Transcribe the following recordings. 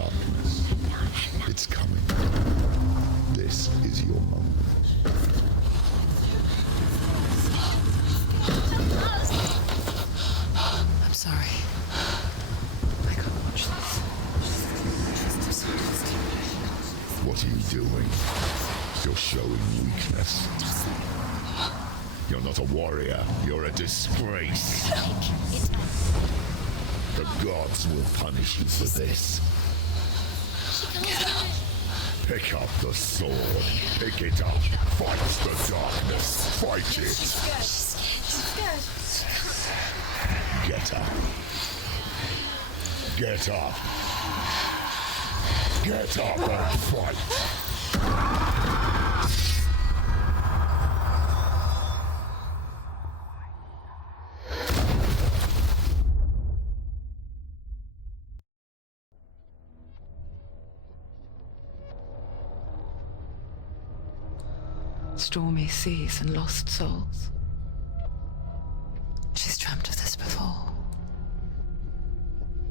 darkness. It's coming. This is your moment. I'm sorry. I can't watch this. What are you doing? You're showing weakness. You're not a warrior. You're a disgrace. The gods will punish you for this. Pick up the sword. Pick it up. Fight the darkness. Fight it. Get up. Get up. Get up and fight. Stormy seas and lost souls. She's dreamt of this before.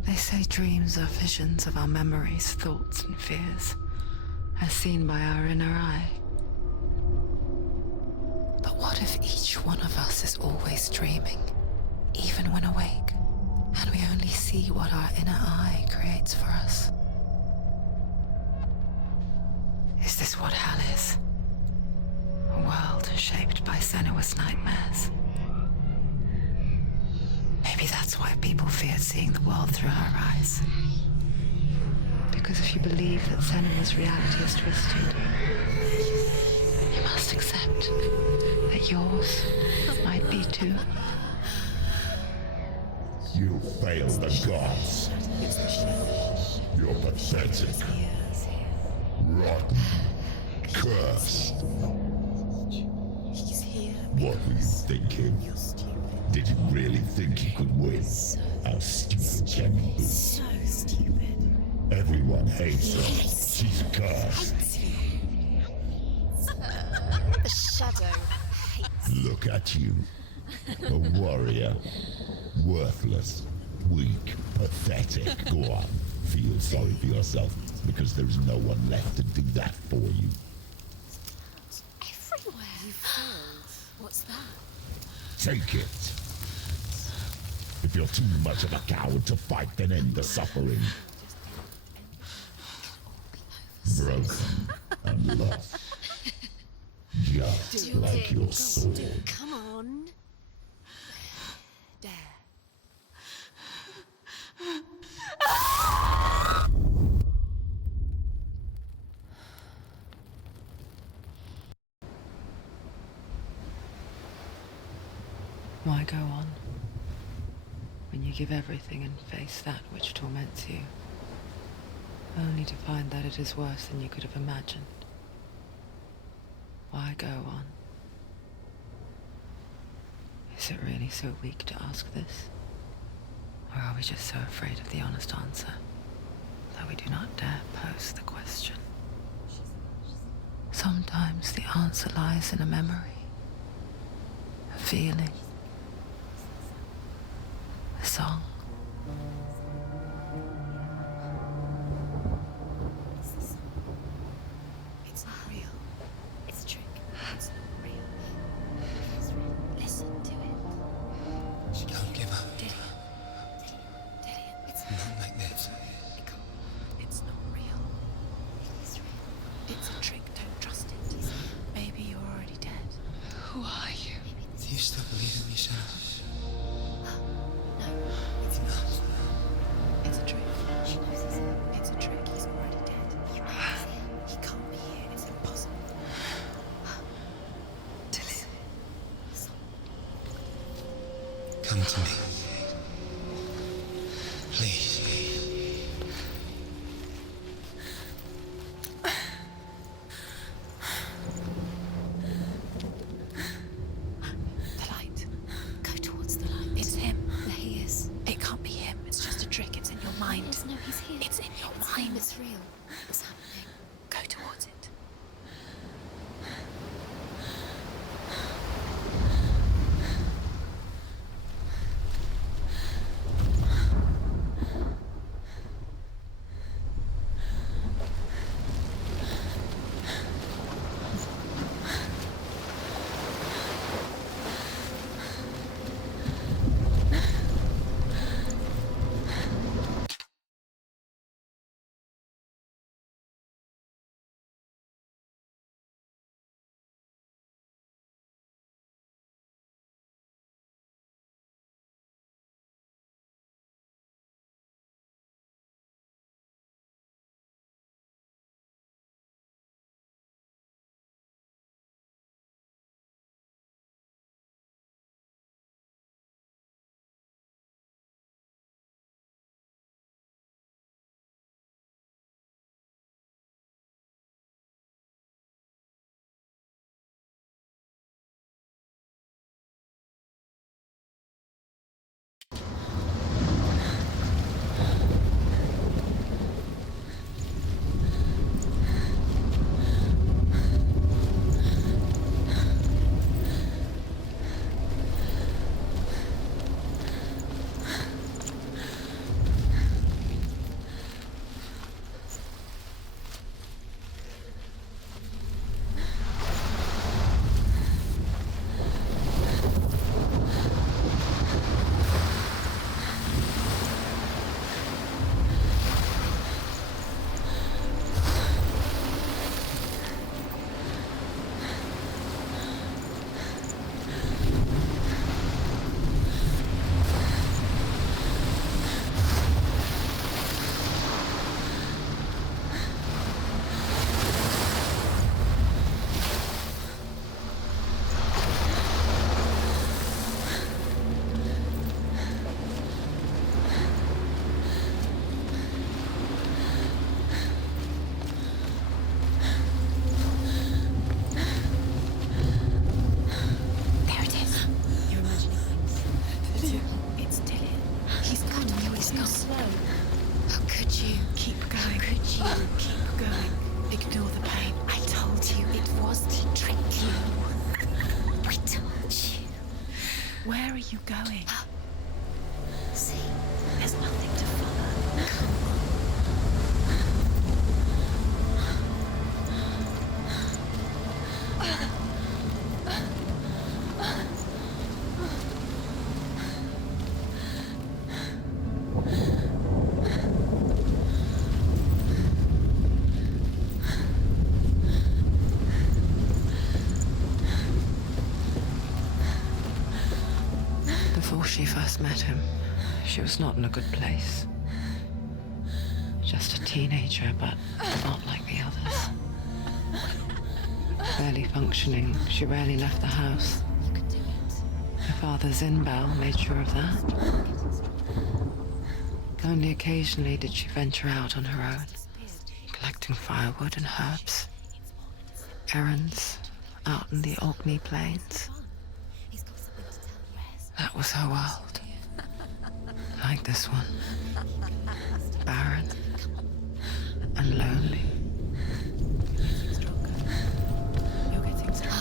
They say dreams are visions of our memories, thoughts, and fears, as seen by our inner eye. But what if each one of us is always dreaming, even when awake, and we only see what our inner eye creates for us? Is this what hell is? A world shaped by Senua's nightmares. Maybe that's why people feared seeing the world through her eyes. Because if you believe that Senua's reality is twisted, you must accept that yours might be too. You failed the gods. You're pathetic. Rotten. Cursed. What were you thinking? Did you really think you could win? How stupid can you be? So stupid. Everyone hates her. She's cursed. The shadow hates. Look at you. A warrior. Worthless. Weak. Pathetic. Go on. Feel sorry for yourself, because there is no one left to do that for you. Everywhere. You failed. What's that? Take it. If you're too much of a coward to fight, then end the suffering. Broken and lost. Just like your sword. Come on. Dare. Why go on when you give everything and face that which torments you, only to find that it is worse than you could have imagined? Why go on? Is it really so weak to ask this? Or are we just so afraid of the honest answer that we do not dare pose the question? Sometimes the answer lies in a memory, a feeling, a song. It's not real. It's a trick. It's not real. It is real. Listen to it. She can't give up. Did it? It's Not like this. it can't. It's not real. It is real. It's a trick. Don't trust it. Maybe you're already dead. Who are you? Maybe this Do you still believe in me, Shadow? No, it's No. It's a trick. She knows it's him. It's a trick. He's already dead. He can't be here. It's impossible. Tilly. Come to me. Please. The light. Go towards the light. It's him. There he is. It can't be him. It's just a trick. It's in your mind. No, he's here. It's in your mind. It's real. What's happening? Go towards it. See, there's nothing to follow. Come on. Before she first met him, she was not in a good place. Just a teenager, but not like the others. Barely functioning, she rarely left the house. You can do it. Her father's in-bow made sure of that. Only occasionally did she venture out on her own, collecting firewood and herbs. Errands out in the Orkney Plains. He's got something to tell the rest. That was her world. Like this one. Barren and lonely. You're getting stronger.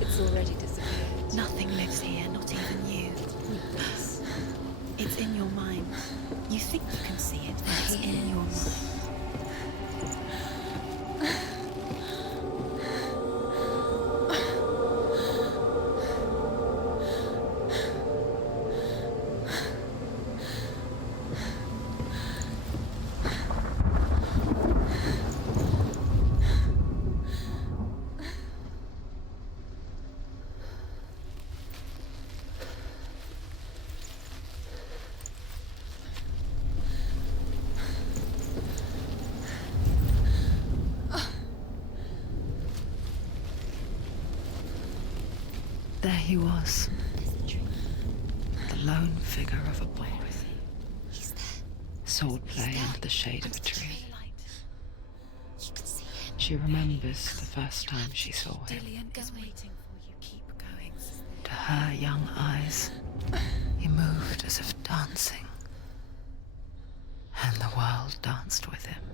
It's already disappeared. Nothing lives here, not even you. It's in your mind. You think you can see it, but it's in your mind. There he was, the lone figure of a boy. He's there. Sword play under the shade of a tree. You can see him. She remembers the first time she saw him. Dillian is waiting for you. Keep going. To her young eyes, he moved as if dancing. And the world danced with him.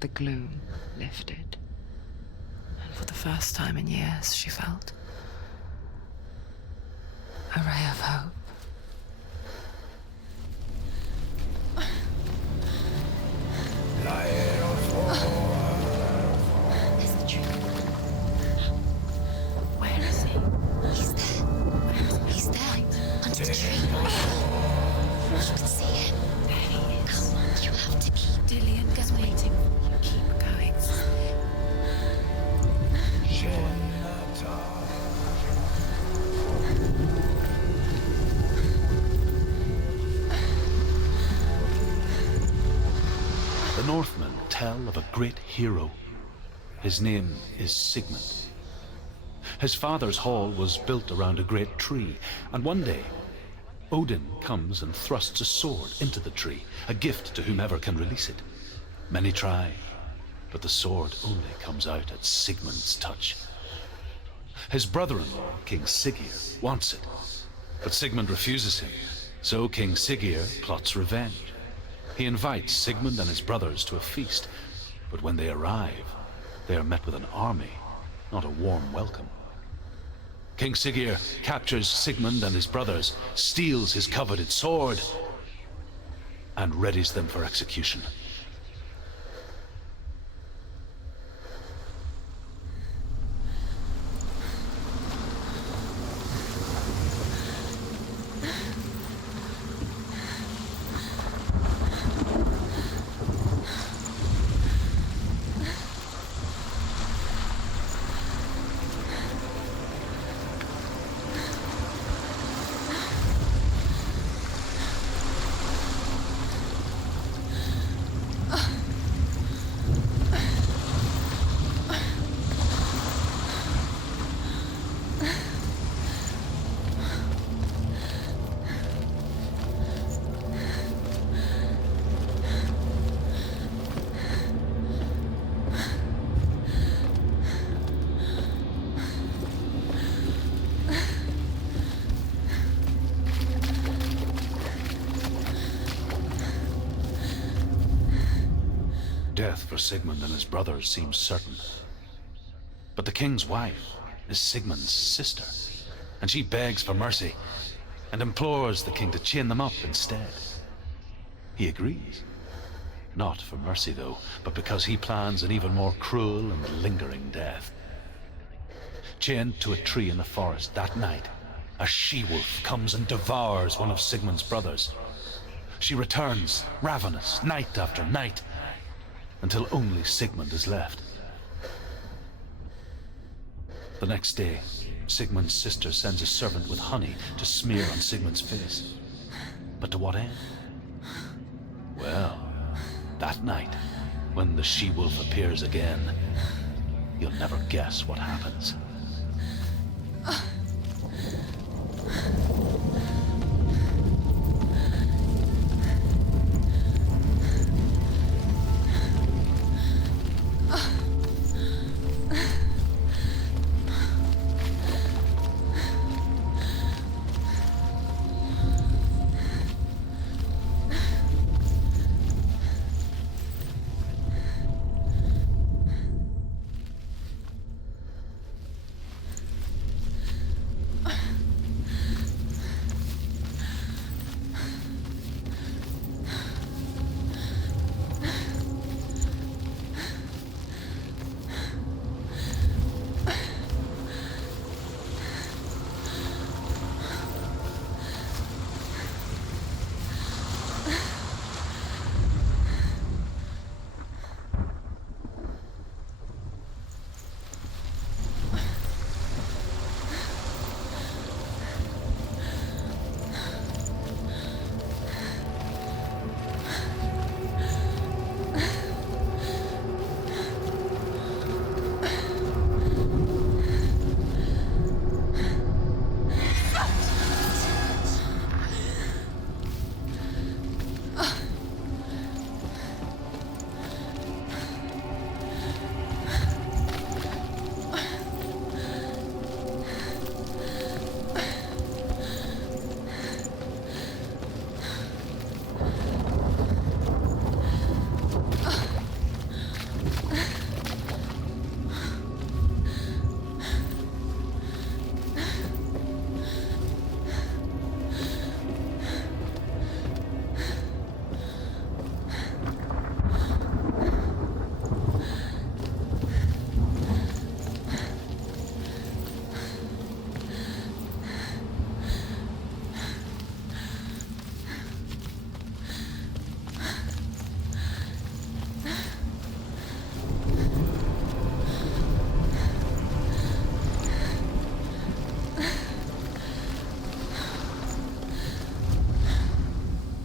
The gloom lifted. And for the first time in years, she felt a ray of hope. There's the tree. Where is he? He's there. He's there. Under the tree. You can see him. There he is. Come on, you have to keep. Dillian is waiting for you. Keep going. The Northmen tell of a great hero. His name is Sigmund. His father's hall was built around a great tree, and one day, Odin comes and thrusts a sword into the tree, a gift to whomever can release it. Many try, but the sword only comes out at Sigmund's touch. His brother-in-law, King Siggeir, wants it, but Sigmund refuses him, so King Siggeir plots revenge. He invites Sigmund and his brothers to a feast, but when they arrive, they are met with an army, not a warm welcome. King Siggeir captures Sigmund and his brothers, steals his coveted sword, and readies them for execution. death for Sigmund and his brothers seems certain. But the king's wife is Sigmund's sister, and she begs for mercy and implores the king to chain them up instead. He agrees. Not for mercy, though, but because he plans an even more cruel and lingering death. Chained to a tree in the forest that night, a she-wolf comes and devours one of Sigmund's brothers. She returns, ravenous, night after night, until only Sigmund is left. The next day, Sigmund's sister sends a servant with honey to smear on Sigmund's face. But to what end? Well, that night, when the she-wolf appears again, you'll never guess what happens.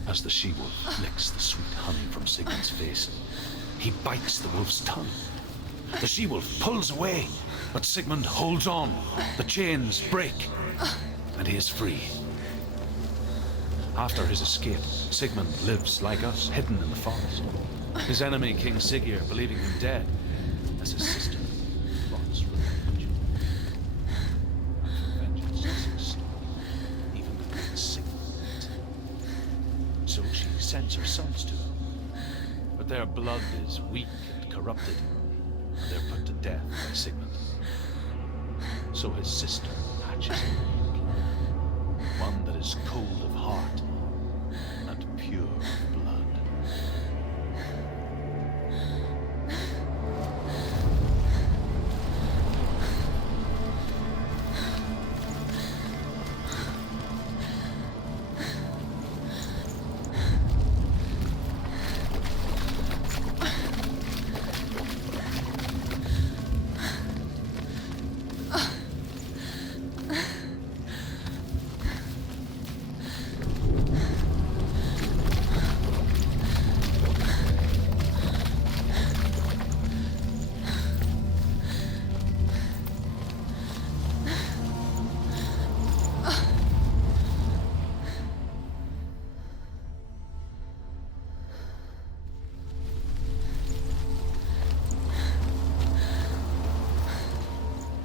As the she-wolf licks the sweet honey from Sigmund's face, he bites the wolf's tongue. The she-wolf pulls away, but Sigmund holds on. The chains break, and he is free. After his escape, Sigmund lives like us, hidden in the forest. His enemy, King Siggeir, believing him dead, as his sister plots revenge. And vengeance doesn't stop, even when Sigmund. So she sends her sons to him. But their blood is weak and corrupted, and they're put to death by Sigmund. So his sister hatches a king, one that is cold of heart and pure of blood.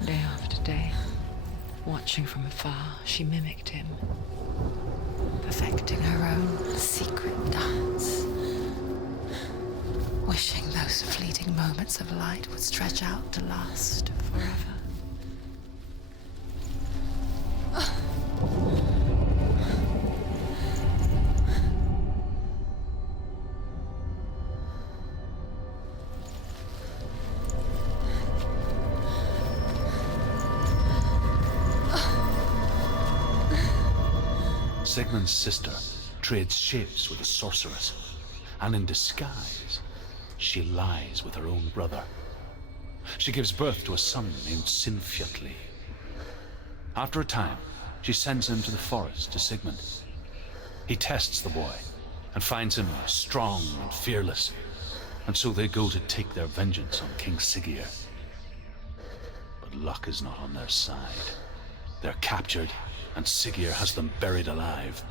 Day after day, watching from afar, she mimicked him, perfecting her own secret dance. wishing those fleeting moments of light would stretch out to last forever. Sigmund's sister trades shapes with a sorceress, and in disguise, she lies with her own brother. She gives birth to a son named Sinfjotli. After a time, she sends him to the forest to Sigmund. He tests the boy and finds him strong and fearless, and so they go to take their vengeance on King Siggeir. But luck is not on their side. They're captured, and Siggeir has them buried alive.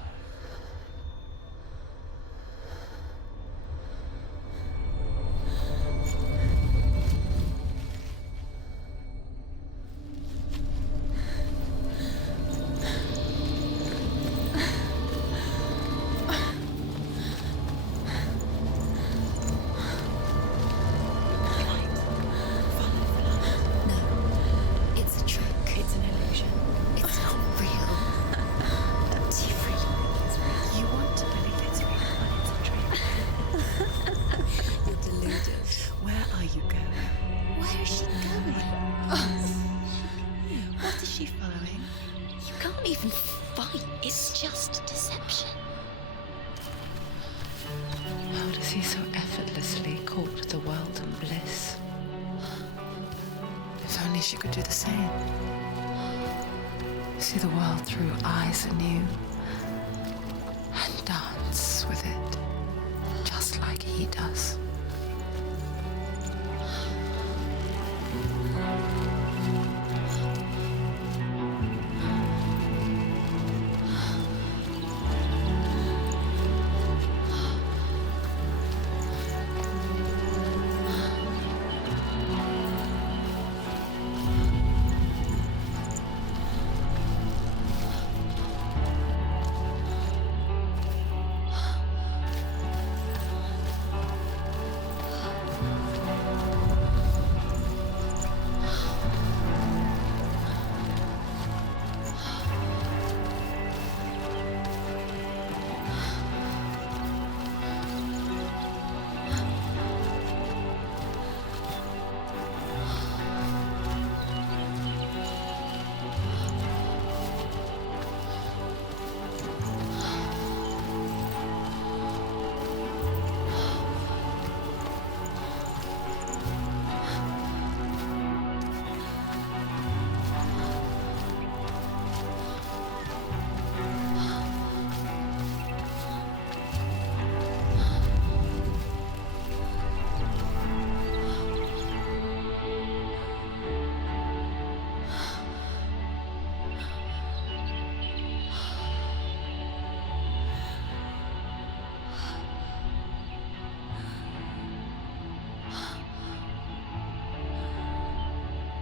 He so effortlessly caught the world in bliss. If only she could do the same. See the world through eyes anew and dance with it, just like he does.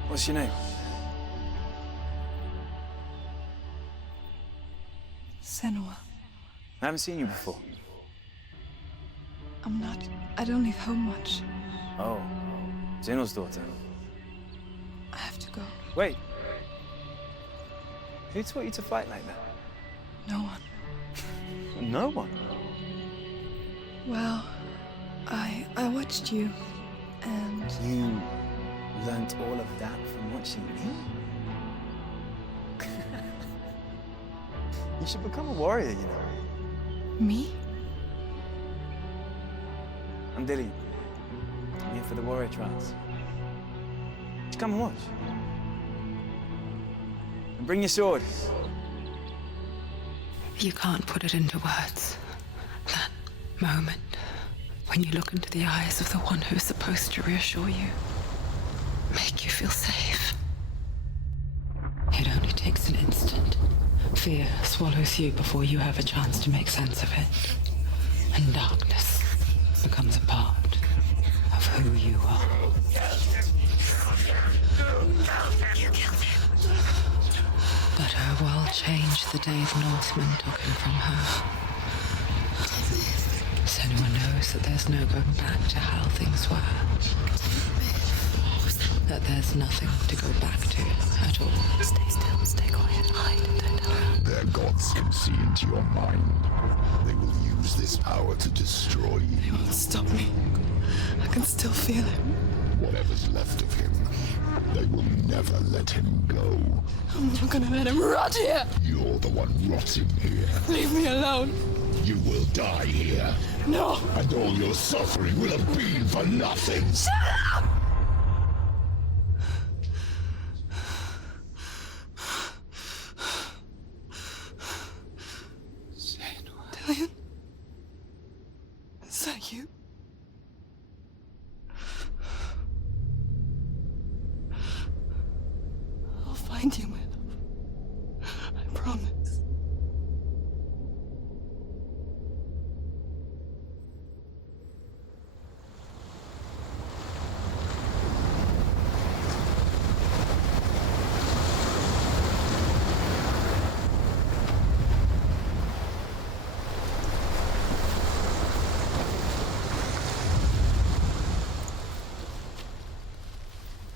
What's your name? Senua. I haven't seen you before. I don't leave home much. Oh, Zeno's daughter. I have to go. Wait. Who taught you to fight like that? No one. No one? Well, I watched you, and You learnt all of that from watching me? You should become a warrior, you know. me? I'm Dilly. I'm here for the warrior trials. Just come and watch. And bring your sword. You can't put it into words. That moment when you look into the eyes of the one who's supposed to reassure you, make you feel safe. It only takes an instant. Fear swallows you before you have a chance to make sense of it. And darkness becomes a part of who you are. You killed him. But her world changed the day the Northmen took him from her. Senua knows that there's no going back to how things things were. That there's nothing to go back to at all. Stay still, stay quiet, hide, don't hurt. Their gods can see into your mind. They will use this power to destroy you. He won't stop me. I can still feel him. Whatever's left of him, they will never let him go. I'm not gonna let him rot here. You're the one rotting here. Leave me alone. You will die here. No. And all your suffering will have been for nothing. Shut up! Dillian? Is that you? I'll find you, my love. I promise.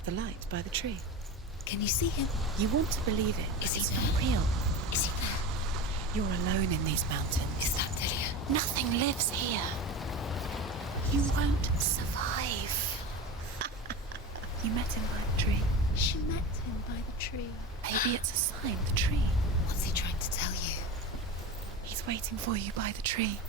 The light by the tree. Can you see him? You want to believe it. Is he not real? Is he there? You're alone in these mountains. Is that Dillian? Nothing lives here. You won't survive. You met him by the tree. She met him by the tree. Maybe it's a sign, the tree. What's he trying to tell you? He's waiting for you by the tree.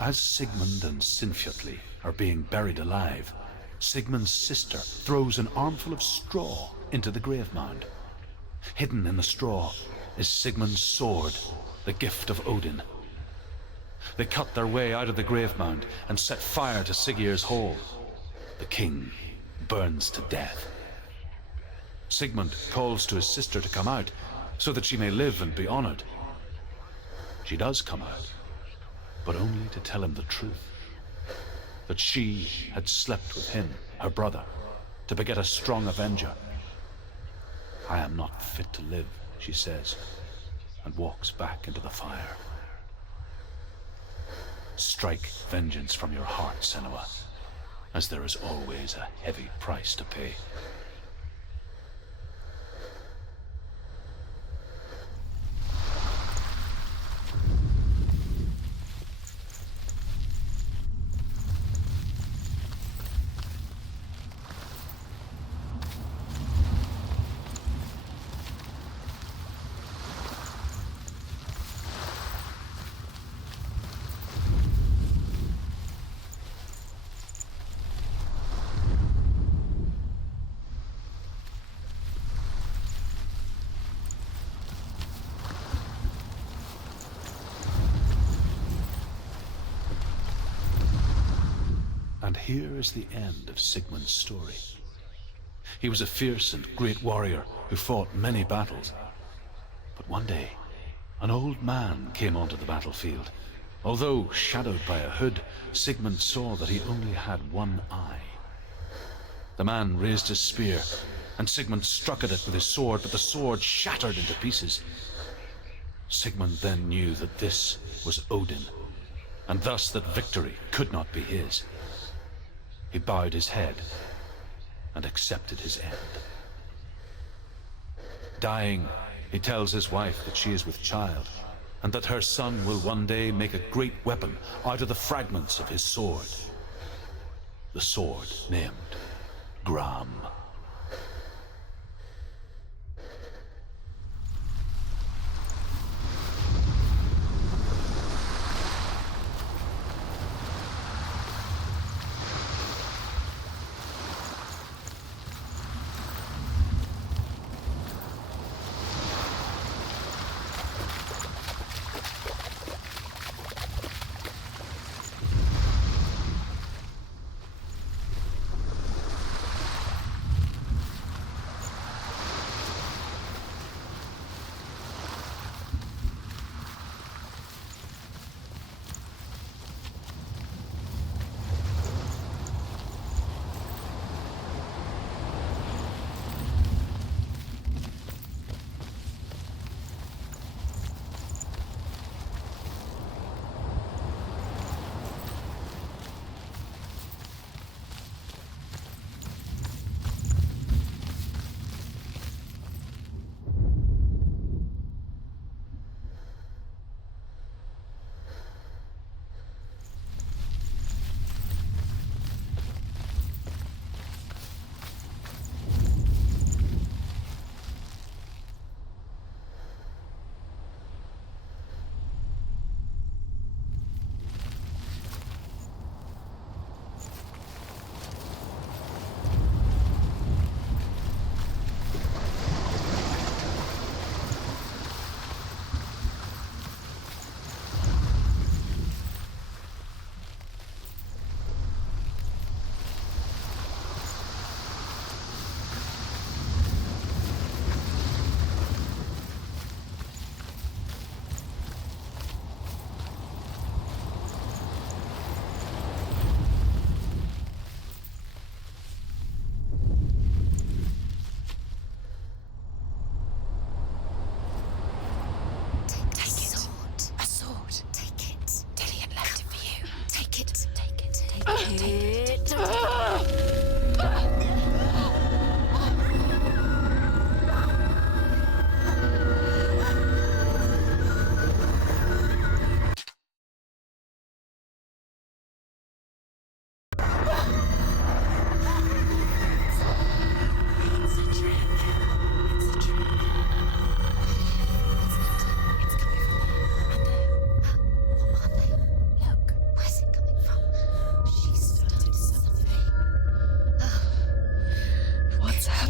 As Sigmund and Sinfjotli are being buried alive, Sigmund's sister throws an armful of straw into the grave mound. Hidden in the straw is Sigmund's sword, the gift of Odin. They cut their way out of the grave mound and set fire to Siggeir's hall. The king burns to death. Sigmund calls to his sister to come out so that she may live and be honored. She does come out, but only to tell him the truth. That she had slept with him, her brother, to beget a strong avenger. I am not fit to live, she says, and walks back into the fire. Strike vengeance from your heart, Senua, as there is always a heavy price to pay. And here is the end of Sigmund's story. He was a fierce and great warrior who fought many battles. But one day, an old man came onto the battlefield. Although shadowed by a hood, Sigmund saw that he only had one eye. The man raised his spear, and Sigmund struck at it with his sword, but the sword shattered into pieces. Sigmund then knew that this was Odin, and thus that victory could not be his. He bowed his head and accepted his end. Dying, he tells his wife that she is with child, and that her son will one day make a great weapon out of the fragments of his sword. The sword named Gram.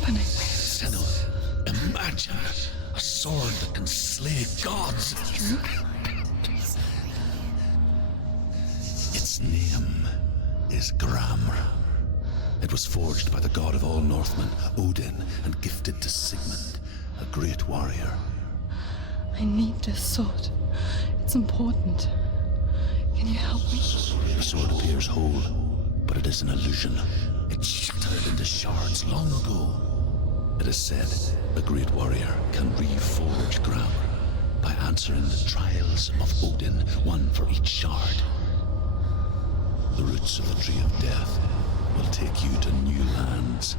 happening? Senua, imagine a sword that can slay gods. True. Its name is Gramr. It was forged by the god of all Northmen, Odin, and gifted to Sigmund, a great warrior. I need this sword. It's important. Can you help me? The sword appears whole, but it is an illusion. It shattered into shards long ago. It is said a great warrior can reforge Gramr by answering the trials of Odin, one for each shard. The roots of the Tree of Death will take you to new lands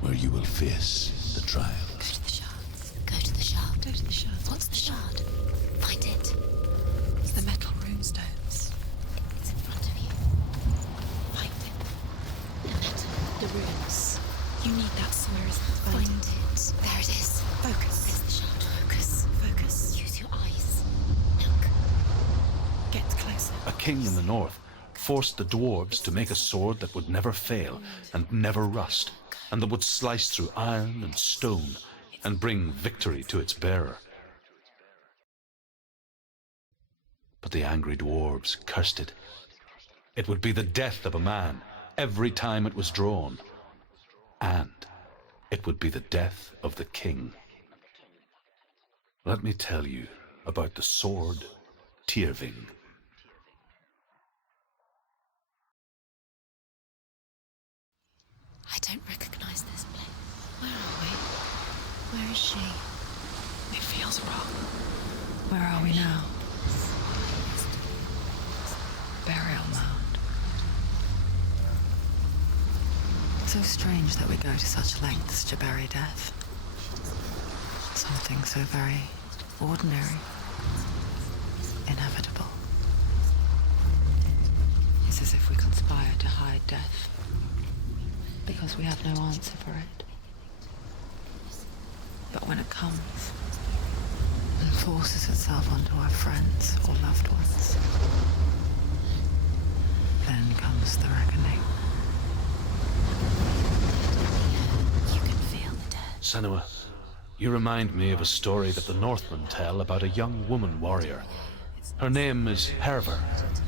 where you will face the trials. Go to the shard. Go to the shard. Go to the shard. What's the shard? Find it. It's the metal runestones. It's in front of you. Find it. The metal. The runes. You need that sword. Where is it? Find it. There it is. Focus. There's the shard. Focus. Focus. Use your eyes. Look. Get closer. A king in the north forced the dwarves to make a sword that would never fail and never rust, and that would slice through iron and stone and bring victory to its bearer. But the angry dwarves cursed it. It would be the death of a man every time it was drawn, and it would be the death of the king. Let me tell you about the sword Tyrving. I don't recognize this place. Where are we? Where is she? It feels wrong. Where are we now? Burial mound. So strange that we go to such lengths to bury death. Something so very ordinary, inevitable. It's as if we conspire to hide death because we have no answer for it. But when it comes and forces itself onto our friends or loved ones, then comes the reckoning. You can feel the death. Senua, you remind me of a story that the Northmen tell about a young woman warrior. Her name is Hervor,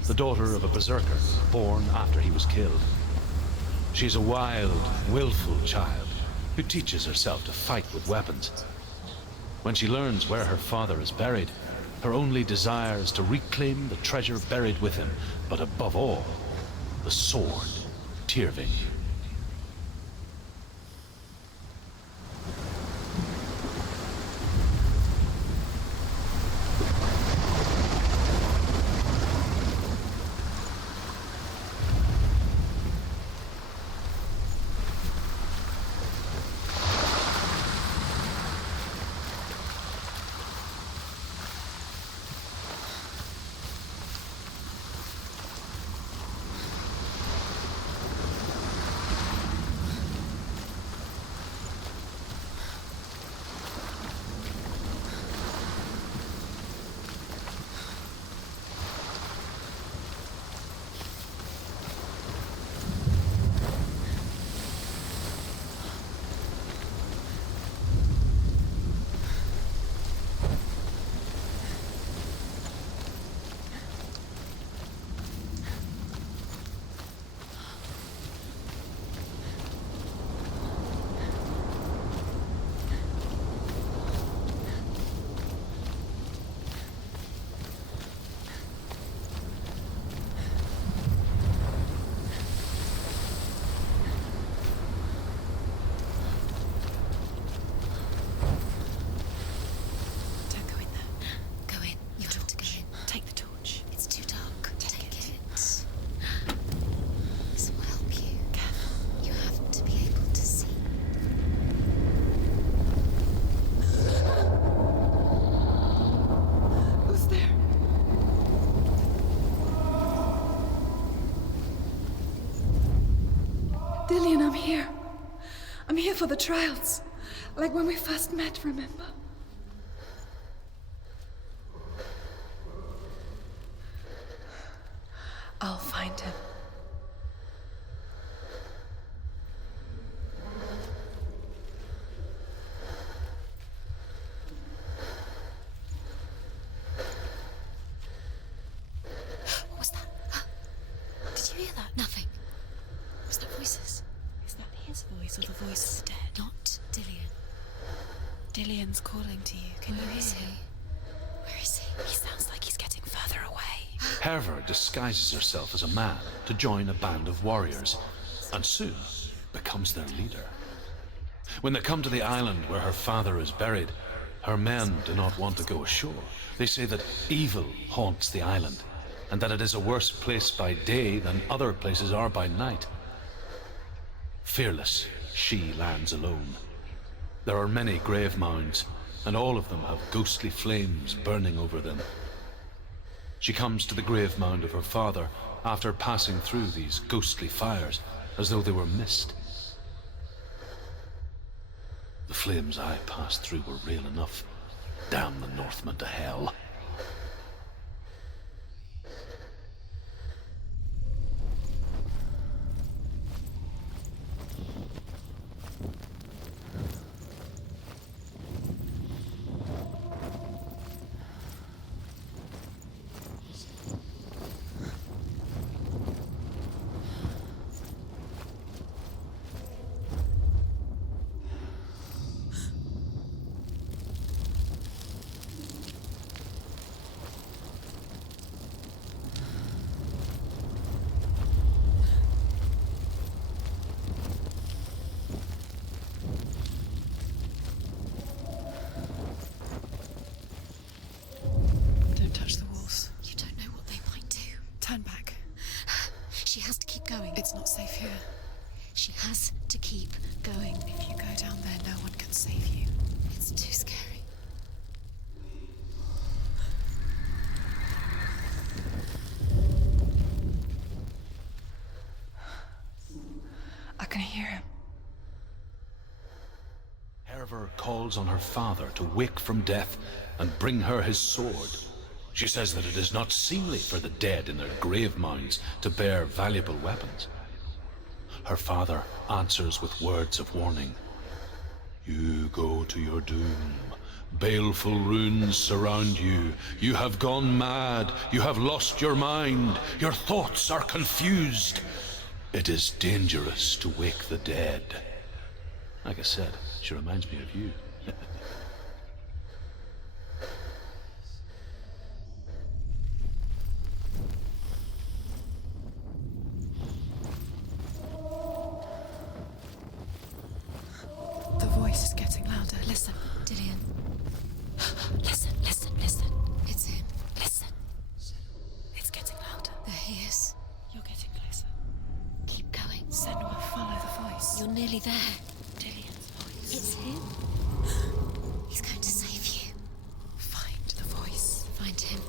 the daughter of a berserker born after he was killed. She's a wild, willful child who teaches herself to fight with weapons. When she learns where her father is buried, her only desire is to reclaim the treasure buried with him, but above all, the sword, Tyrving. Don't go in there. Go in. You have to go in. Take the torch. It's too dark. Take it. This will help you. You have to be able to see. Who's there? Dillian, I'm here. I'm here for the trials. Like when we first met, remember? I'll find him. noise or the voice of the dead. Not Dillian. Dillian's calling to you. Can you hear him? Where is he? He sounds like he's getting further away. Herver disguises herself as a man to join a band of warriors, and soon becomes their leader. When they come to the island where her father is buried, her men do not want to go ashore. They say that evil haunts the island, and that it is a worse place by day than other places are by night. Fearless, she lands alone. There are many grave mounds, and all of them have ghostly flames burning over them. She comes to the grave mound of her father after passing through these ghostly fires, as though they were mist. The flames I passed through were real enough. Damn the Northmen to hell. Turn back. She has to keep going. It's not safe here. She has to keep going. If you go down there, no one can save you. It's too scary. I can hear him. Herver calls on her father to wake from death and bring her his sword. She says that it is not seemly for the dead in their grave mounds to bear valuable weapons. Her father answers with words of warning. You go to your doom. Baleful runes surround you. You have gone mad. You have lost your mind. Your thoughts are confused. It is dangerous to wake the dead. Like I said, she reminds me of you. The voice is getting louder. Listen, Dillian. Listen, listen, listen. It's him. Listen. It's getting louder. There he is. You're getting closer. Keep going. Senua, follow the voice. You're nearly there. Dillian's voice. It's him. He's going to save you. Find the voice. Find him.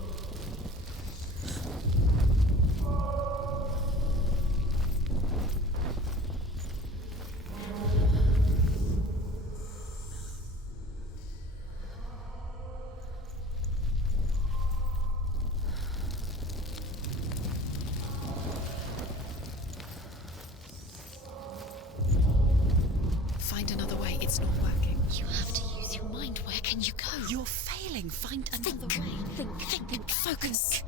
Find another way. It's not working. You have to use your mind. Where can you go? You're failing. Find another Think. way. Think. Focus.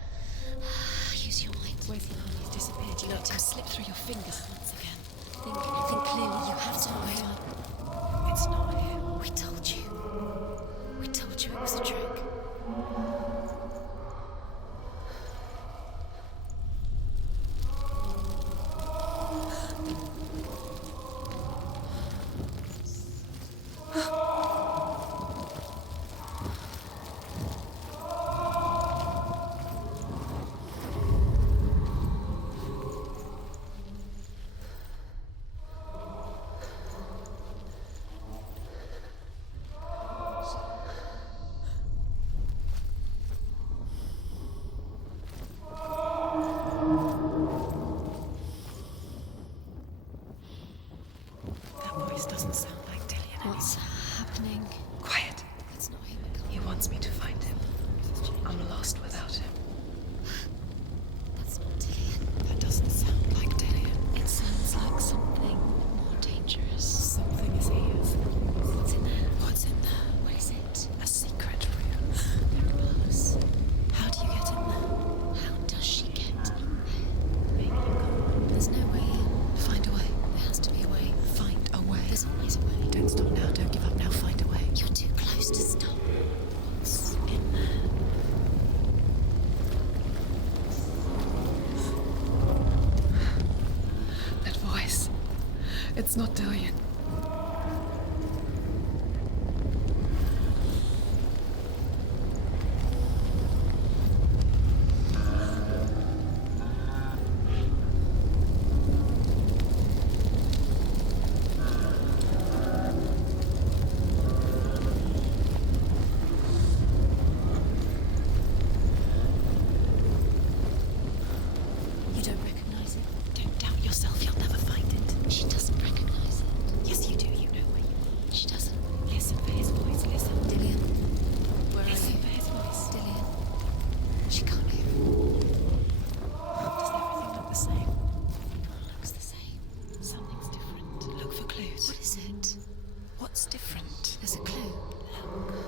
Use your mind. Where's he gone? He's disappeared. You let him slip through your fingers once again. Think clearly. You have to know. It's not here. We told you. We told you it was a trick. It's not Dillian. You don't recognize it? Don't doubt yourself, you'll never find it. She doesn't recognize it. Yes, you do, you know where you are. She doesn't. Listen for his voice, listen. Dillian. Where listen are you? For his voice. Dillian. She can't hear him. Does everything look the same? It looks the same. Something's different. Look for clues. What is it? What's different? There's a clue. Look.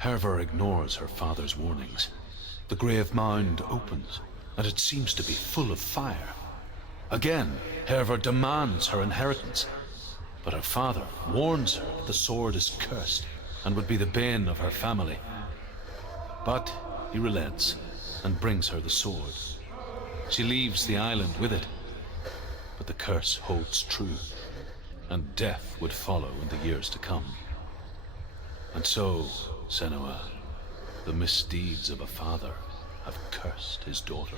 Hervor ignores her father's warnings. The grave mound opens, and it seems to be full of fire. Again, Hervor demands her inheritance, but her father warns her that the sword is cursed and would be the bane of her family. But he relents and brings her the sword. She leaves the island with it, but the curse holds true, and death would follow in the years to come. And so, Senua, the misdeeds of a father have cursed his daughter.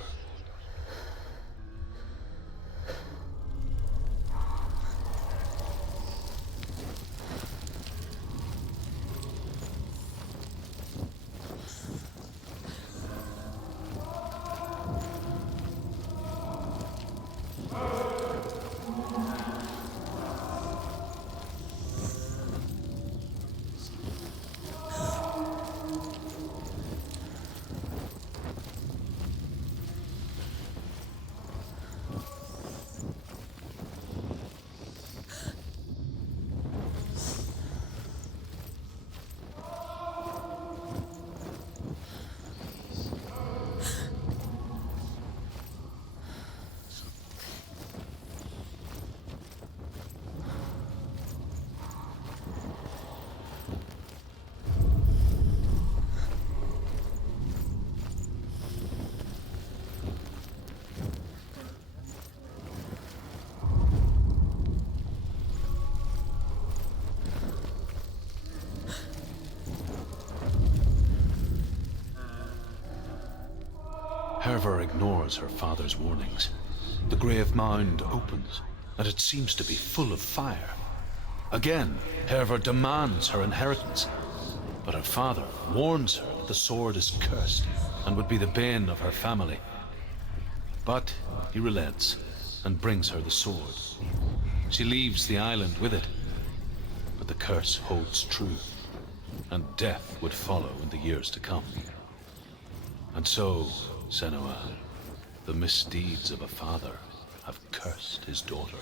Hervor ignores her father's warnings. The grave mound opens, and it seems to be full of fire. Again, Hervor demands her inheritance, but her father warns her that the sword is cursed and would be the bane of her family. But he relents and brings her the sword. She leaves the island with it, but the curse holds true, and death would follow in the years to come. And so, Senua, the misdeeds of a father have cursed his daughter.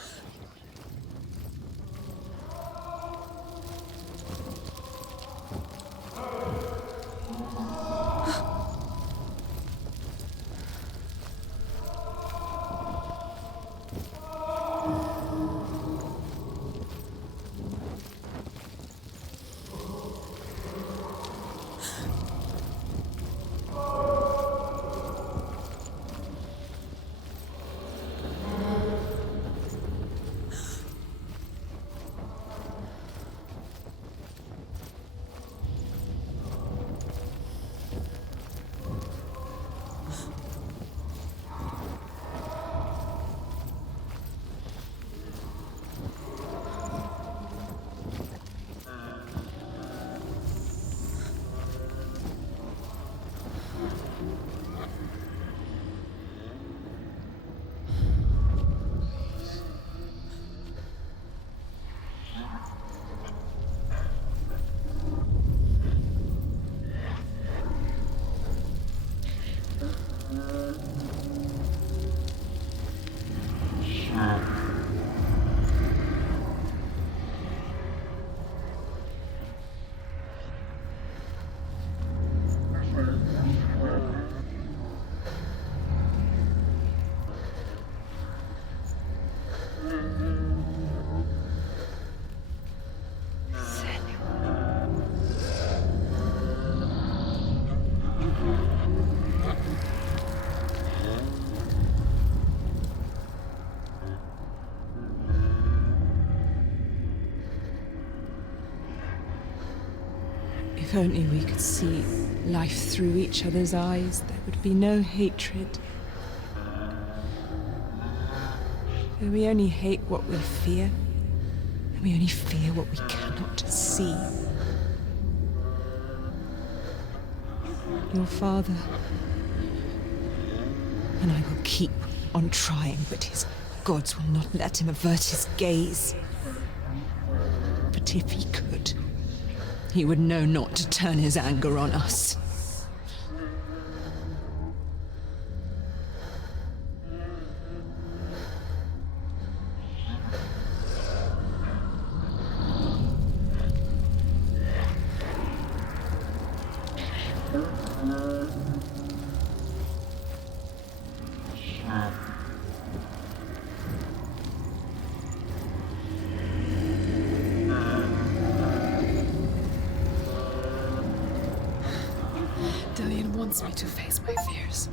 If only we could see life through each other's eyes, there would be no hatred. But we only hate what we fear, and we only fear what we cannot see. Your father, and I will keep on trying, but his gods will not let him avert his gaze. But if he could, he would know not to turn his anger on us. Dillian wants me to face my fears.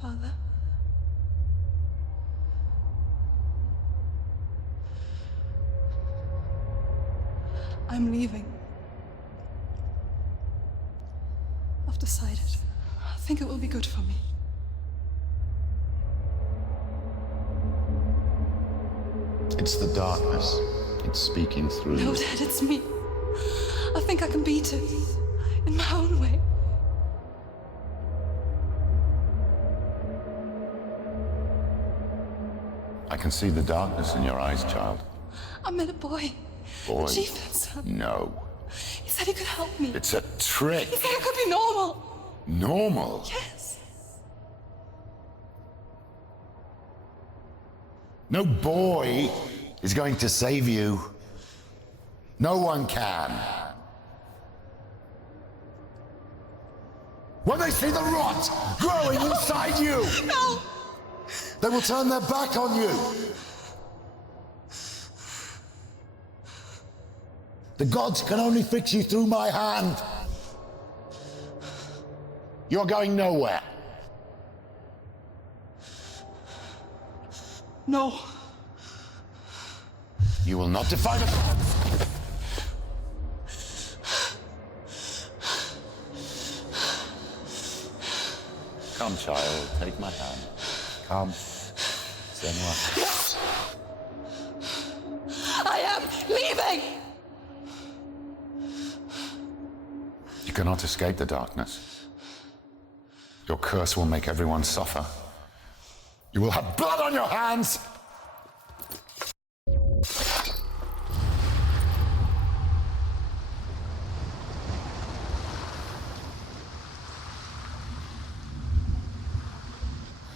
Father? I'm leaving. I've decided. I think it will be good for me. It's the darkness. It's speaking through No, you. Dad, it's me. I think I can beat it. In my own way. I can see the darkness in your eyes, child. I met a boy. Boy. The chieftain's son. No. He said he could help me. It's a trick. He said I could be normal. Normal. Yes. No boy is going to save you. No one can. When they see the rot growing inside you, No! they will turn their back on you. The gods can only fix you through my hand. You're going nowhere. No. You will not defy the gods. Come, child, take my hand. Come. Senua. I am leaving! You cannot escape the darkness. Your curse will make everyone suffer. You will have blood on your hands!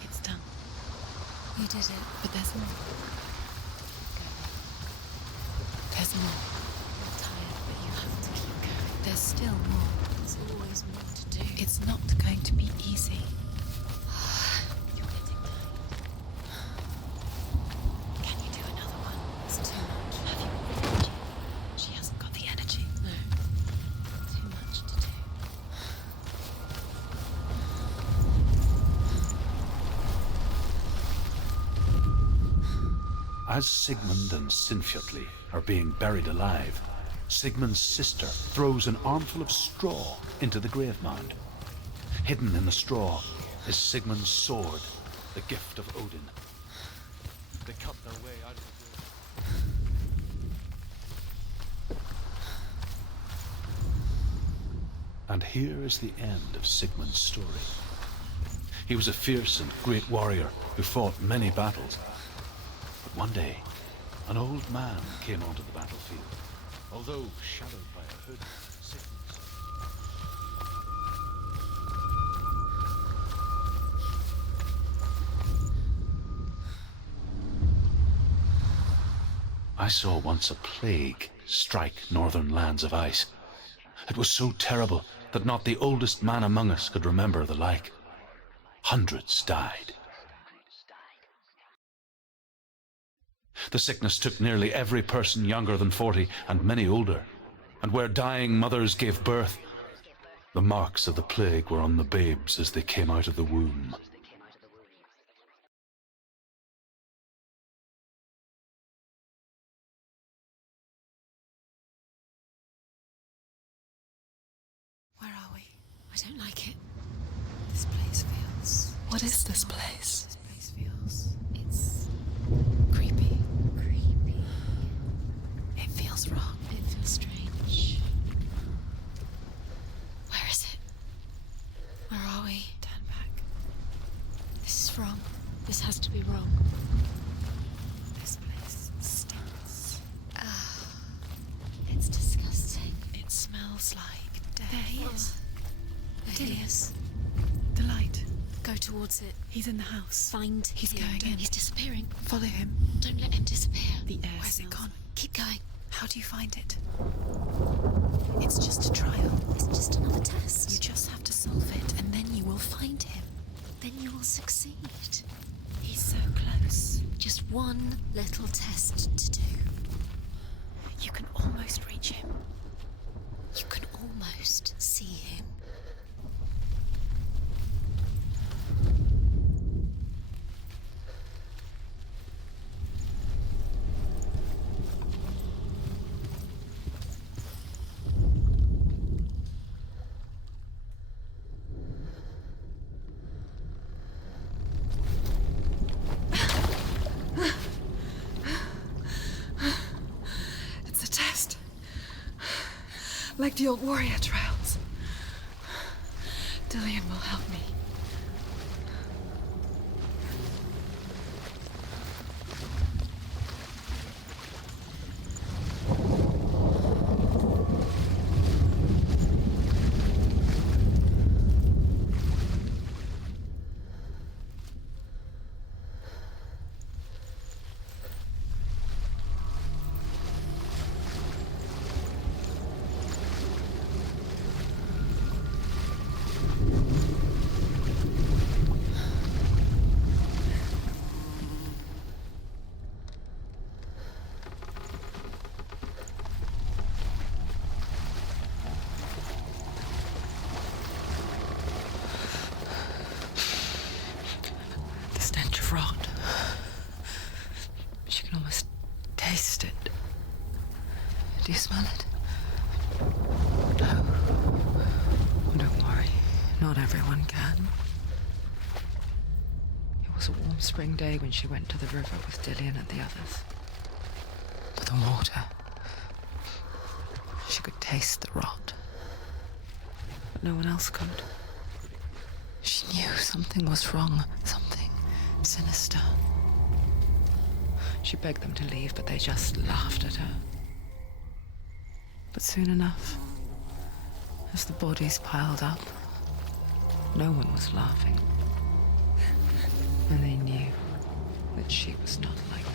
It's done. You did it, but there's more. There's more. You're tired, but you have to keep going. There's still more. There's always more to do. It's not going to be easy. You're getting tired. Can you do another one? It's too much. Have you with energy? She hasn't got the energy. No. Too much to do. As Sigmund and Sinfjotli are being buried alive, Sigmund's sister throws an armful of straw into the grave mound. Hidden in the straw is Sigmund's sword, the gift of Odin. They cut their way out of the grave. And here is the end of Sigmund's story. He was a fierce and great warrior who fought many battles. But one day, an old man came onto the battlefield. Although shadowed by a hood, Sigmund saw. I saw once a plague strike northern lands of ice. It was so terrible that not the oldest man among us could remember the like. Hundreds died. The sickness took nearly every person younger than 40 and many older. And where dying mothers gave birth, the marks of the plague were on the babes as they came out of the womb. Where are we? I don't like it. This place feels... What is this place? This place feels... It's... creepy. Creepy. It feels wrong. It feels strange. Where is it? Where are we? Turn back. This is wrong. This has to be wrong. This place stinks. It's disgusting. It smells like death. There he is. There he is. The light. Go towards it. He's in the house. Find He's him. Going in. He's disappearing. Follow him. Don't let him disappear. The air Where's it gone? Keep going. How do you find it? It's just a trial. It's just another test. You just have to solve it, and then you will find him. Then you will succeed. He's so close. Just one little test to do. You can almost reach him. You can almost see him. It's a test. Like the old warrior trials. Dillian will help me. Rot. She can almost taste it. Do you smell it? No. Don't worry. Not everyone can. It was a warm spring day when she went to the river with Dillian and the others. To the water. She could taste the rot. But no one else could. She knew something was wrong. Something sinister. She begged them to leave, but they just laughed at her. But soon enough, as the bodies piled up, no one was laughing. And they knew that she was not like them.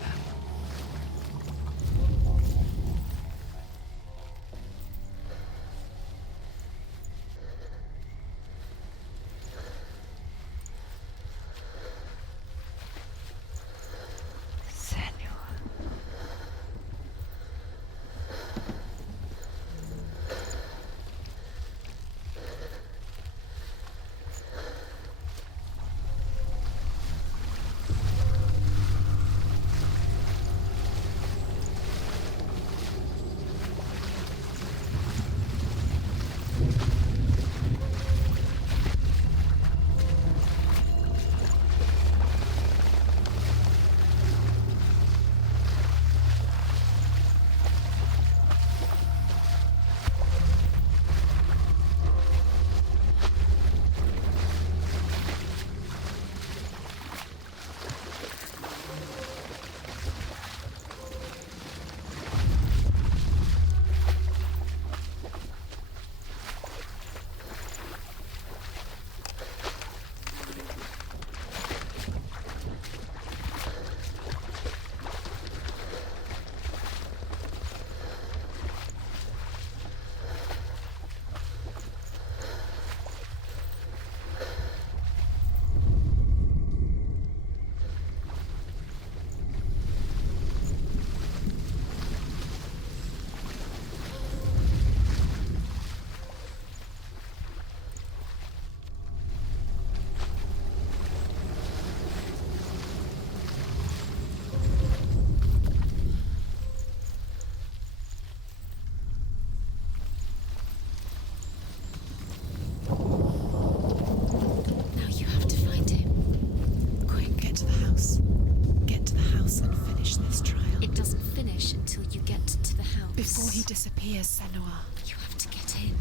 manoir. You have to get in.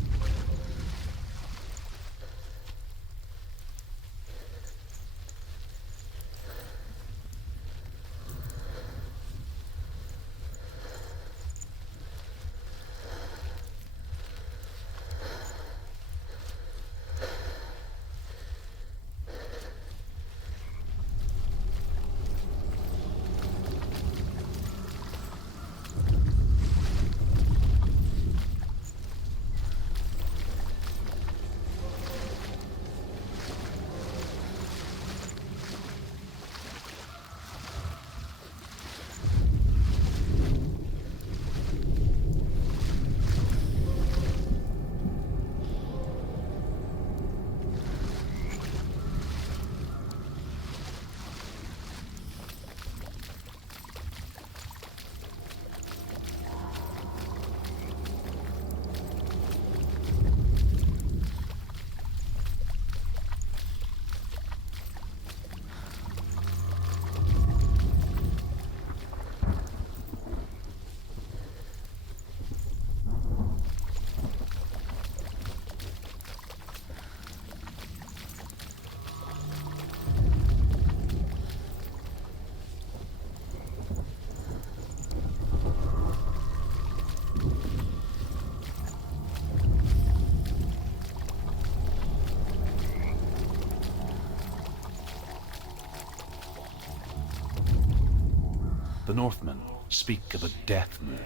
The Northmen speak of a death moon,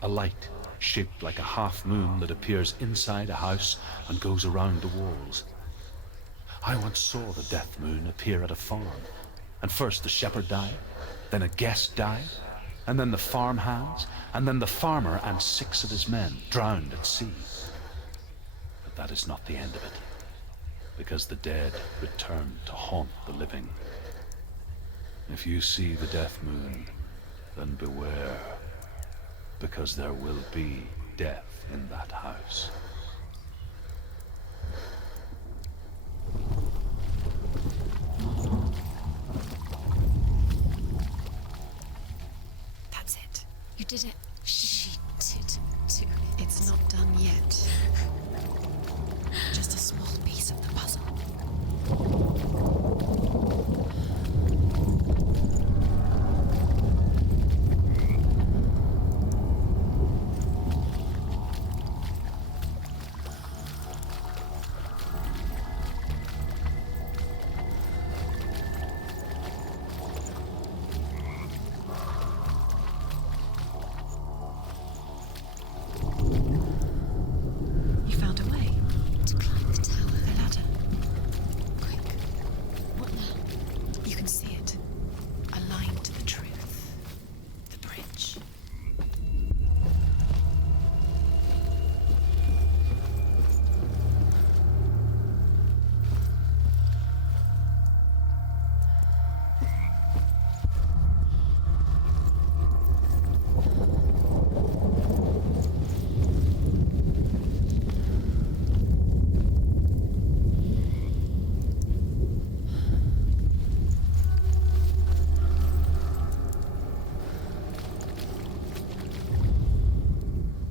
a light shaped like a half moon that appears inside a house and goes around the walls. I once saw the death moon appear at a farm, and first the shepherd died, then a guest died, and then the farm hands, and then the farmer and 6 of his men drowned at sea. But that is not the end of it, because the dead return to haunt the living. If you see the death moon, then beware, because there will be death in that house. That's it. You did it. She did too. It's not done yet. Just a small piece of the puzzle. You found a way To climb the tower. the ladder. Quick. What now? You can see it. A line to the truth. The bridge.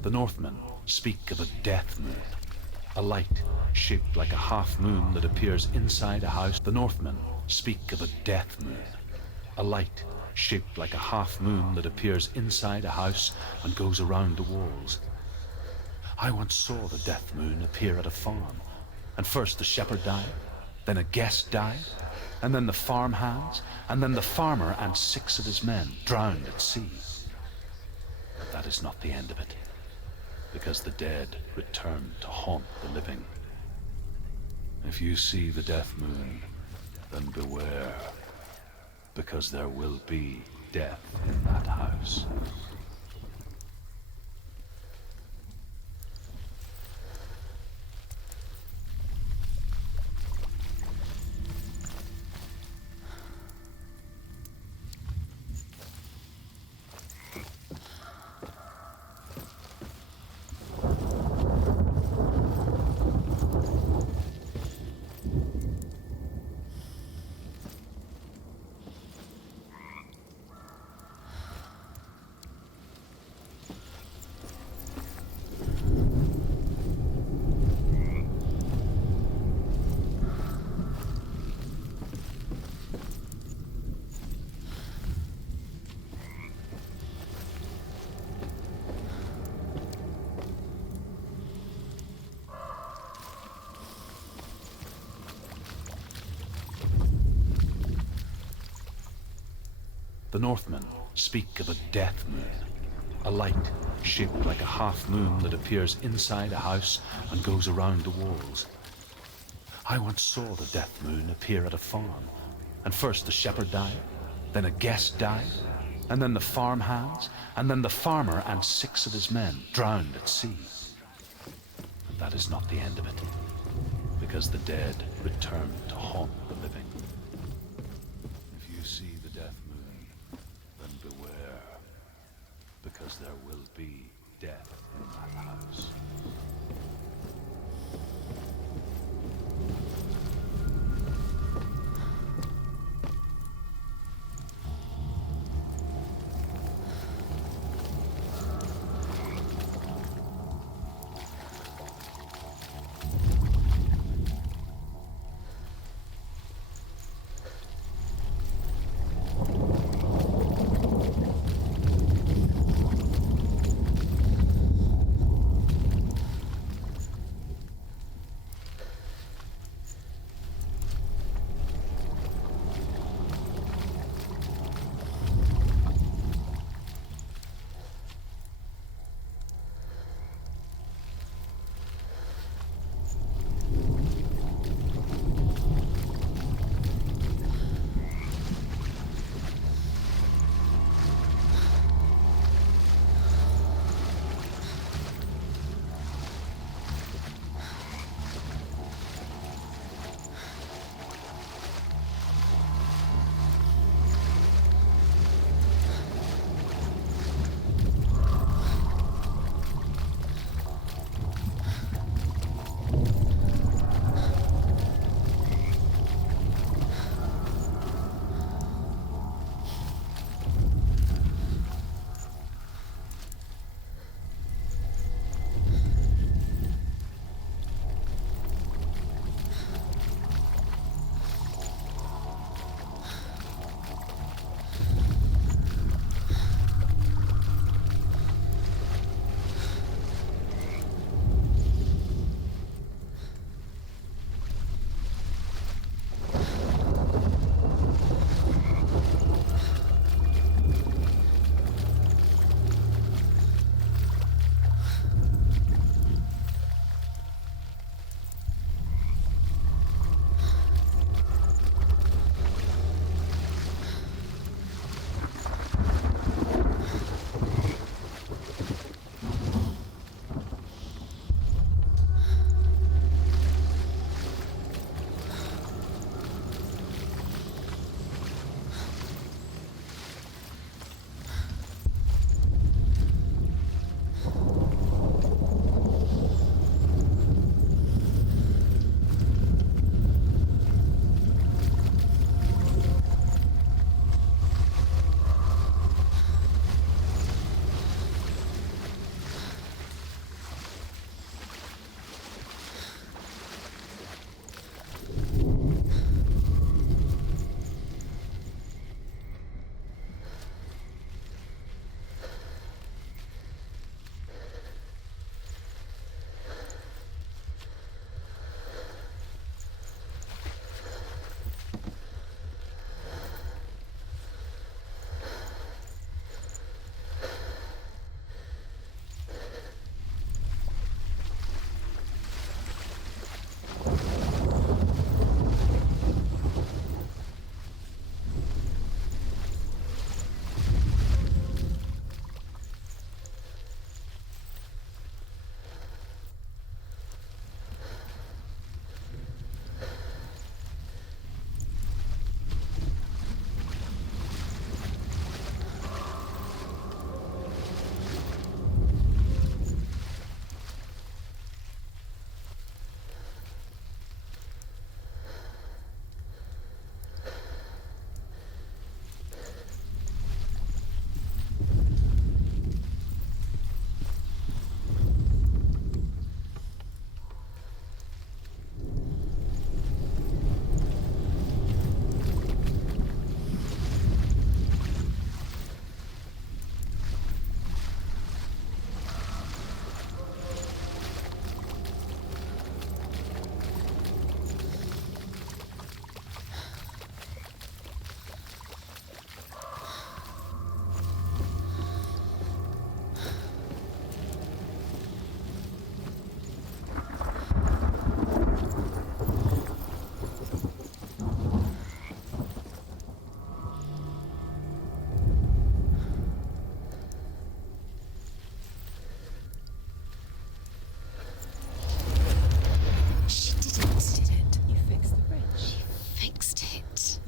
The Northmen speak of a death moon, a light shaped like a half moon that appears inside a house. The Northmen speak of a death moon, a light shaped like a half moon that appears inside a house and goes around the walls. I once saw the death moon appear at a farm, and first the shepherd died, then a guest died, and then the farm hands, and then the farmer and 6 of his men drowned at sea. But that is not the end of it, because the dead return to haunt the living. If you see the death moon, then beware, because there will be death in that house. The Northmen speak of a death moon, a light shaped like a half moon that appears inside a house and goes around the walls. I once saw the death moon appear at a farm, and first the shepherd died, then a guest died, and then the farmhands, and then the farmer and 6 of his men drowned at sea. And that is not the end of it, because the dead return to haunt the living. If you see the death moon, then beware, because there will be death in that house.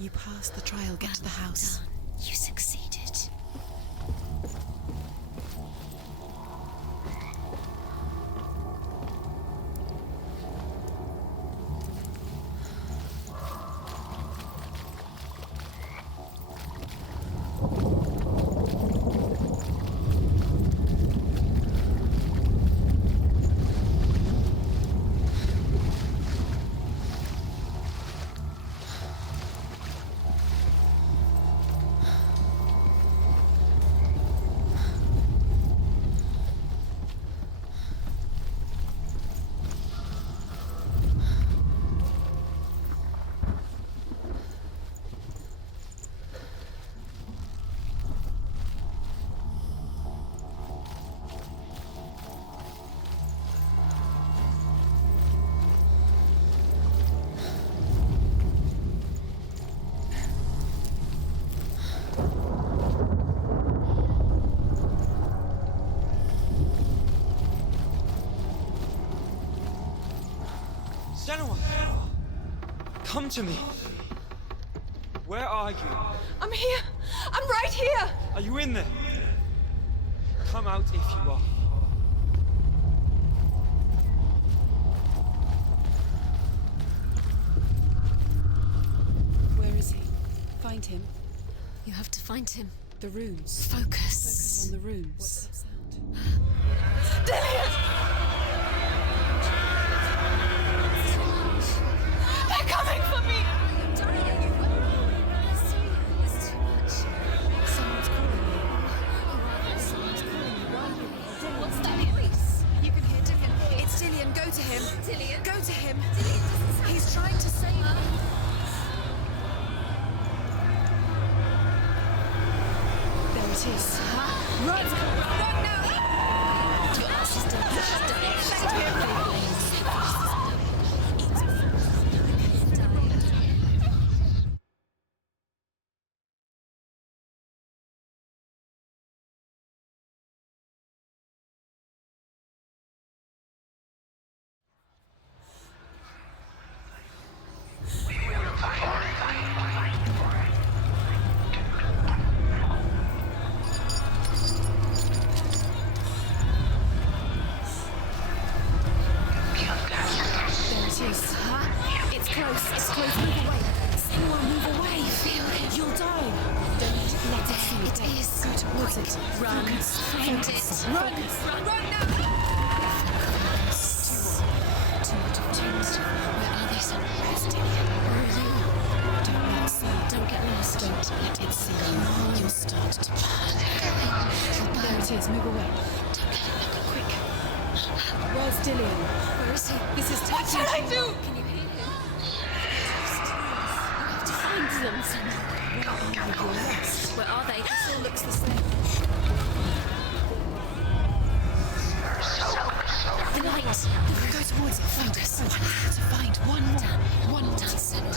You passed the trial. Get to the house. Done. You succeeded. Senua! Come to me! Where are you? I'm here! I'm right here! Are you in there? Come out if you are. Where is he? Find him. You have to find him. The runes. Focus. On the runes. What's that sound? Dillion! They're coming for me! I'm dying. It's too much. Someone's calling you. Someone's calling you. Why are you? What's that voice? You can hear Dillion. It's Dillion. Go to him. Dillion? Go to him. Dillion doesn't sound... He's trying to save you. There it is. Run! Run now! She's done it. She's done it. She's done it. It's close. It's close. Move away. Someone move away. Feel it. You'll die. Don't let it see you. It is. Go towards it. Run. Find it. Run. Run now. Two more to where are they? Where's Dillion? Where are you? Don't let it see you. Don't get lost. Don't let it see you. You'll start to burn. There it is. Move away. Don't let it look quick. Where's Dillion? Where is he? This is What taking should I too do? long. Can you hear him? You have to find them somewhere. You're lost. Where are they? This all looks the same. The light. Go towards it. Focus. To find one more. One more. That's it.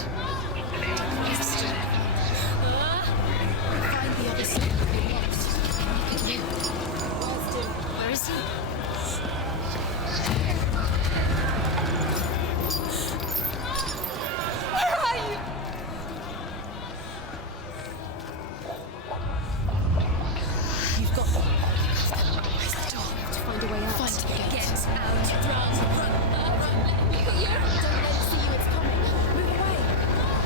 Find the other side. You. Where is he? Where are you? You've got them. Where's the door? We have to find a way out. Find the gate. Get out. Run. Run. Let me hear. Don't let it see you. It's coming. Move away.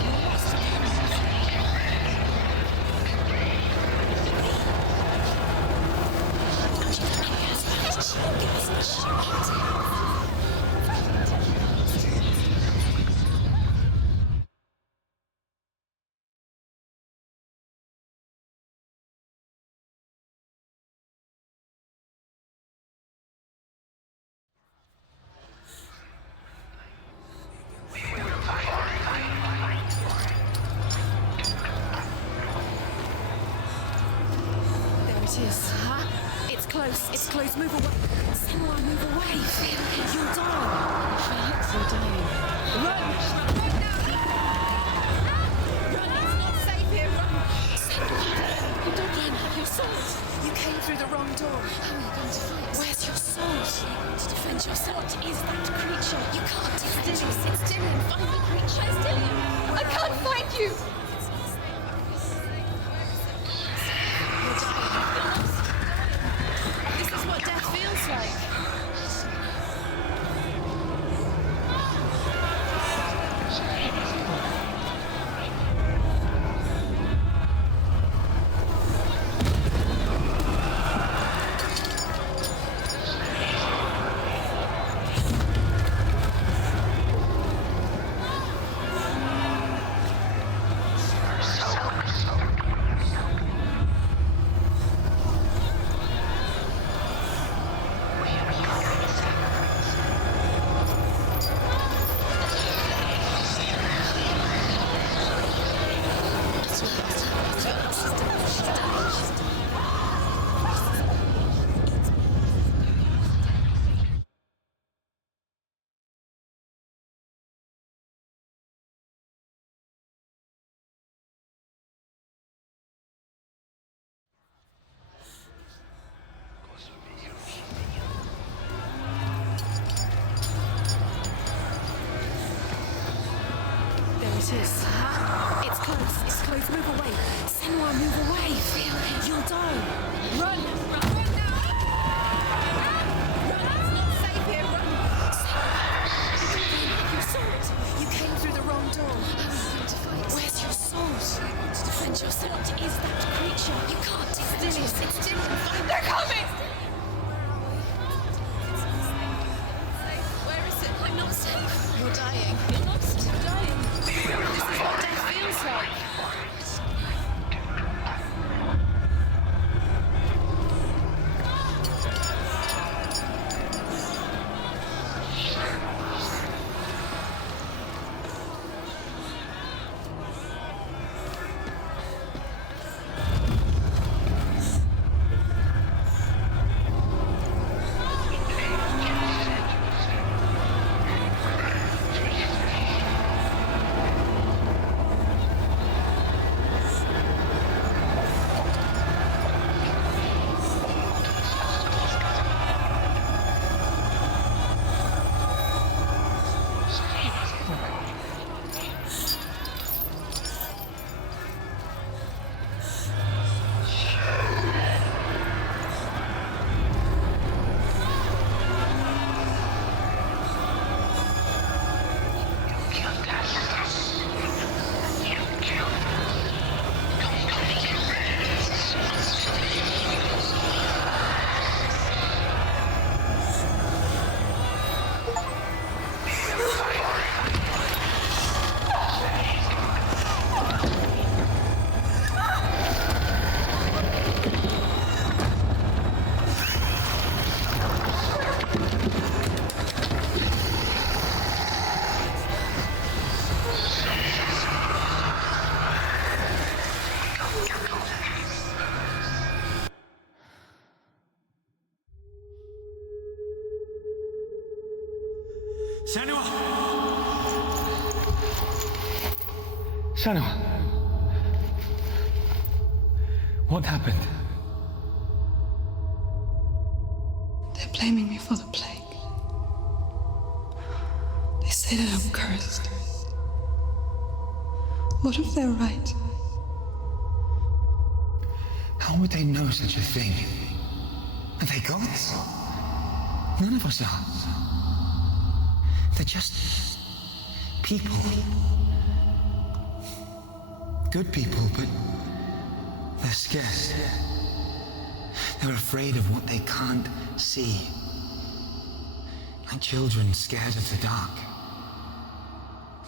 You're lost again. There it is. It's close. It's close. Move away. Someone move away. You'll die. You're dying. Run! Run now! Run! It's not safe here. Run! You don't even have your sword. You came through the wrong door. How are you going to fight? Where's your sword? To defend yourself. What is that creature? You can't defend yourself. It's Dillion. Find the creature. Where's Dillion? I can't find you! Just what is that creature? You can't still sit still and find. They're coming! Where is it? I'm not safe. You're dying. You're not still dying. This is what death feels like. Samuel! Samuel! What happened? They're blaming me for the plague. They say that I'm cursed. What if they're right? How would they know such a thing? Are they gods? None of us are. They're just people. Good people, but they're scared. They're afraid of what they can't see. Like children scared of the dark.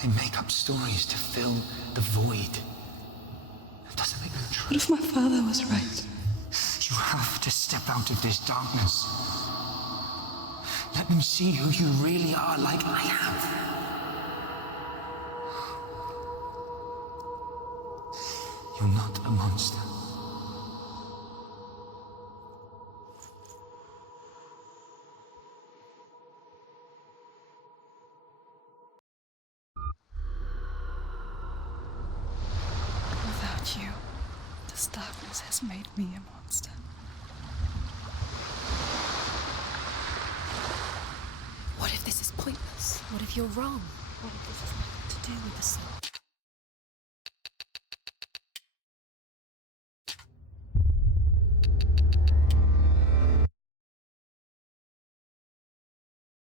They make up stories to fill the void. That doesn't make them true. What if my father was right? You have to step out of this darkness. Let them see who you really are, like I have. You're not a monster. Without you, this darkness has made me a monster. What if this is pointless? What if you're wrong? What if this has nothing to do with the soul?